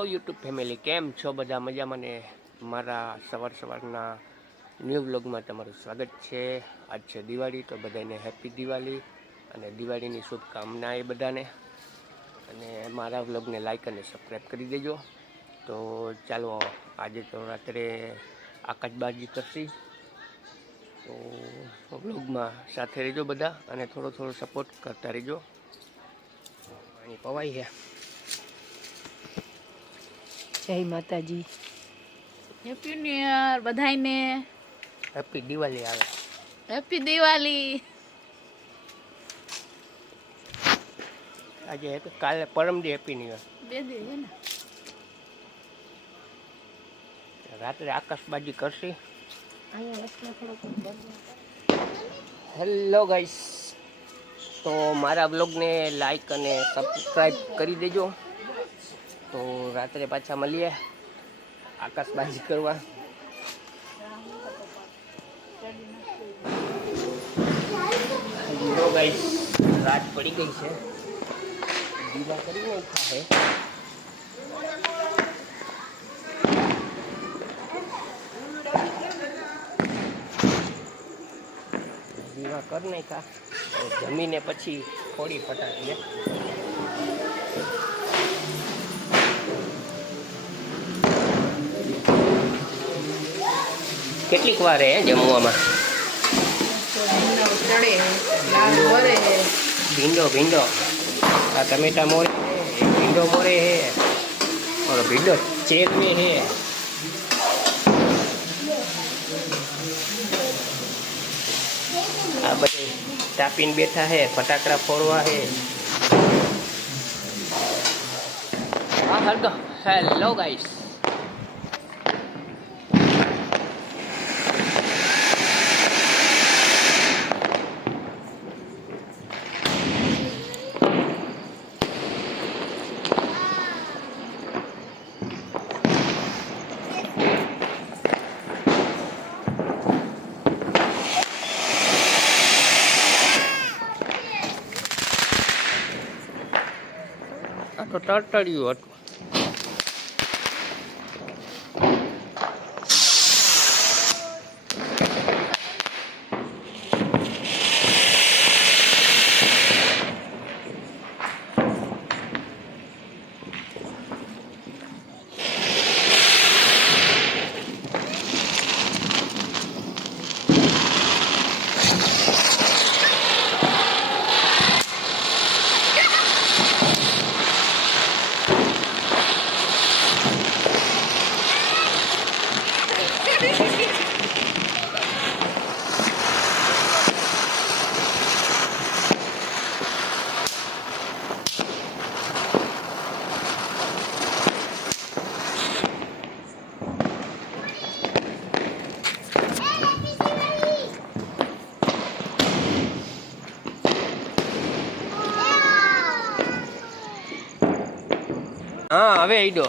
Hello YouTube family, કેમ છો બધા? મજામાં ને? મારા સવારના ન્યૂ વ્લોગમાં તમારું સ્વાગત છે. આજ છે દિવાળી, તો બધાને હેપી દિવાળી અને દિવાળીની શુભકામના એ બધાને. અને મારા વ્લોગને લાઈક અને સબસ્ક્રાઈબ કરી દેજો. તો ચાલો, આજે તો રાત્રે આકાશબાજી કરશી, તો વ્લોગમાં સાથે રહેજો બધા અને થોડો સપોર્ટ કરતા રહેજો. પાણી પવાય છે. જય માતાજી, હેપી ન્યુ યર બધાને. હેપી દિવાળી આવે. હેપી દિવાળી. આજે હેપી, કાલે પરમદી હેપી ન્યુ યર. બે દે છે ને. રાત્રે આકાશબાજી કરશી. હેલો ગાઈસ, તો મારા બ્લોગને લાઈક અને સબસ્ક્રાઈબ કરી દેજો. તો રાત્રે પાછા મળીએ આકાશબાજી કરવા. હેલો ગાઈસ, રાત પડી ગઈ છે, દીવા કરી નાખ્યા છે. દીવા કરી નાખ્યા, જમીને પછી થોડી ફટાકીએ. કેટલીક વાર હે જમવામાં? ભીંડો આ ટમેટા મોરે હે, ભીંડો મોરે હે, और ભીંડો ચેક में है. આ બધે તાપીને બેઠા હે, ફટાકડા ફોડવા હે. હા હરગો. હેલો ગાઈસ, તો તરતડ્યું હતું. હા હવે ઈડો